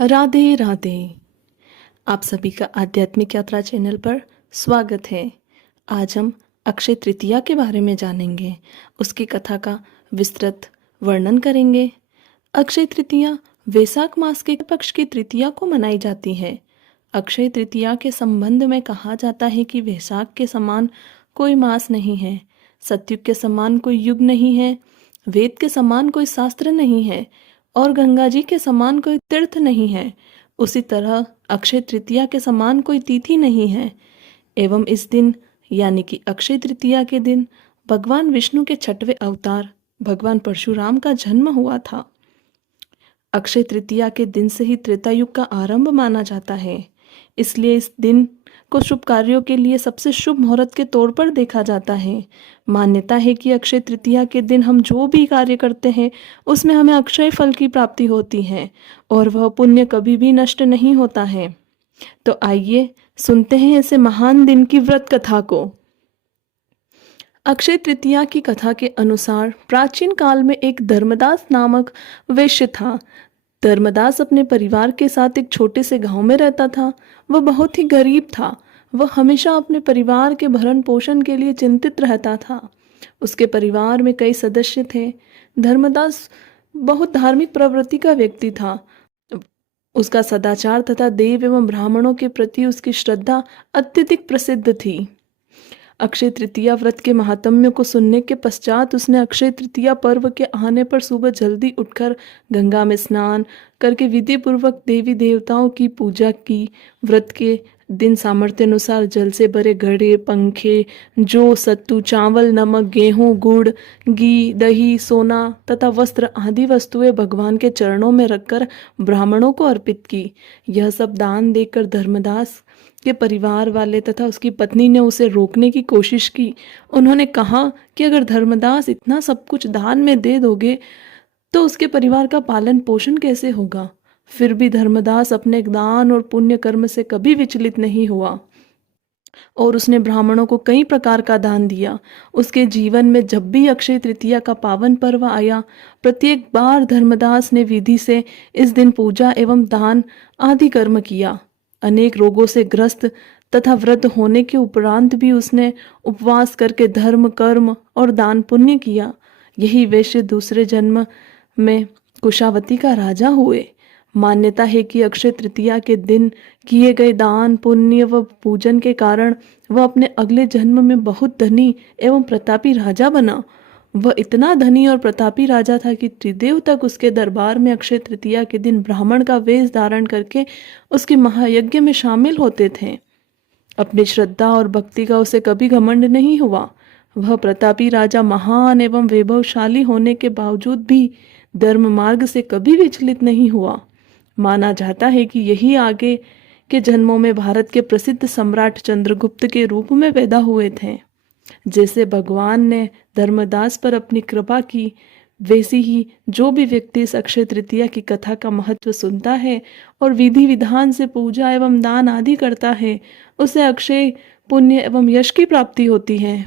राधे राधे। आप सभी का आध्यात्मिक यात्रा चैनल पर स्वागत है। आज हम अक्षय तृतीया के बारे में जानेंगे, उसकी कथा का विस्तृत वर्णन करेंगे। अक्षय तृतीया वैशाख मास के पक्ष की तृतीया को मनाई जाती है। अक्षय तृतीया के संबंध में कहा जाता है कि वैशाख के समान कोई मास नहीं है, सतयुग के समान कोई युग नहीं है, वेद के समान कोई शास्त्र नहीं है और गंगा जी के समान कोई तीर्थ नहीं है। उसी तरह अक्षय तृतीया के समान कोई तिथि नहीं है। एवं इस दिन यानी कि अक्षय तृतीया के दिन भगवान विष्णु के छठवें अवतार भगवान परशुराम का जन्म हुआ था। अक्षय तृतीया के दिन से ही त्रेता युग का आरंभ माना जाता है, इसलिए इस दिन को शुभ कार्यों के लिए सबसे शुभ मुहूर्त के तौर पर देखा जाता है। मान्यता है कि अक्षय तृतीया के दिन हम जो भी कार्य करते हैं उसमें हमें अक्षय फल की प्राप्ति होती है और वह पुण्य कभी भी नष्ट नहीं होता है। तो आइए सुनते हैं ऐसे महान दिन की व्रत कथा को। अक्षय तृतीया की कथा के अनुसार प्राचीन काल में एक धर्मदास नामक वैश्य था। धर्मदास अपने परिवार के साथ एक छोटे से गांव में रहता था। वह बहुत ही गरीब था। वह हमेशा अपने परिवार के भरण पोषण के लिए चिंतित रहता था। उसके परिवार में कई सदस्य थे। धर्मदास बहुत धार्मिक प्रवृत्ति का व्यक्ति था। उसका सदाचार तथा देव एवं ब्राह्मणों के प्रति उसकी श्रद्धा अत्यधिक प्रसिद्ध थी। अक्षय तृतीया व्रत के महात्म्य को सुनने के पश्चात उसने अक्षय तृतीया पर्व के आने पर सुबह जल्दी उठकर गंगा में स्नान करके विधि पूर्वक देवी देवताओं की पूजा की। व्रत के दिन सामर्थ्य अनुसार जल से भरे घड़े, पंखे, जौ, सत्तू, चावल, नमक, गेहूं, गुड़, घी, दही, सोना तथा वस्त्र आदि वस्तुएं भगवान के चरणों में रखकर ब्राह्मणों को अर्पित की। यह सब दान देकर धर्मदास के परिवार वाले तथा उसकी पत्नी ने उसे रोकने की कोशिश की। उन्होंने कहा कि अगर धर्मदास इतना सब कुछ दान में दे दोगे तो उसके परिवार का पालन पोषण कैसे होगा। फिर भी धर्मदास अपने दान और पुण्य कर्म से कभी विचलित नहीं हुआ और उसने ब्राह्मणों को कई प्रकार का दान दिया। उसके जीवन में जब भी अक्षय तृतीया का पावन पर्व आया, प्रत्येक बार धर्मदास ने विधि से इस दिन पूजा एवं दान आदि कर्म किया। अनेक रोगों से ग्रस्त तथा वृद्ध होने के उपरांत भी उसने उपवास करके धर्म, कर्म और दान पुण्य किया। यही वैश्य दूसरे जन्म में कुशावती का राजा हुए। मान्यता है कि अक्षय तृतीया के दिन किए गए दान, पुण्य व पूजन के कारण वह अपने अगले जन्म में बहुत धनी एवं प्रतापी राजा बना। वह इतना धनी और प्रतापी राजा था कि त्रिदेव तक उसके दरबार में अक्षय तृतीया के दिन ब्राह्मण का वेश धारण करके उसके महायज्ञ में शामिल होते थे। अपनी श्रद्धा और भक्ति का उसे कभी घमंड नहीं हुआ। वह प्रतापी राजा महान एवं वैभवशाली होने के बावजूद भी धर्म मार्ग से कभी विचलित नहीं हुआ। माना जाता है कि यही आगे के जन्मों में भारत के प्रसिद्ध सम्राट चंद्रगुप्त के रूप में पैदा हुए थे। जैसे भगवान ने धर्मदास पर अपनी कृपा की, वैसी ही जो भी व्यक्ति इस अक्षय तृतीया की कथा का महत्व सुनता है और विधि विधान से पूजा एवं दान आदि करता है, उसे अक्षय पुण्य एवं यश की प्राप्ति होती है।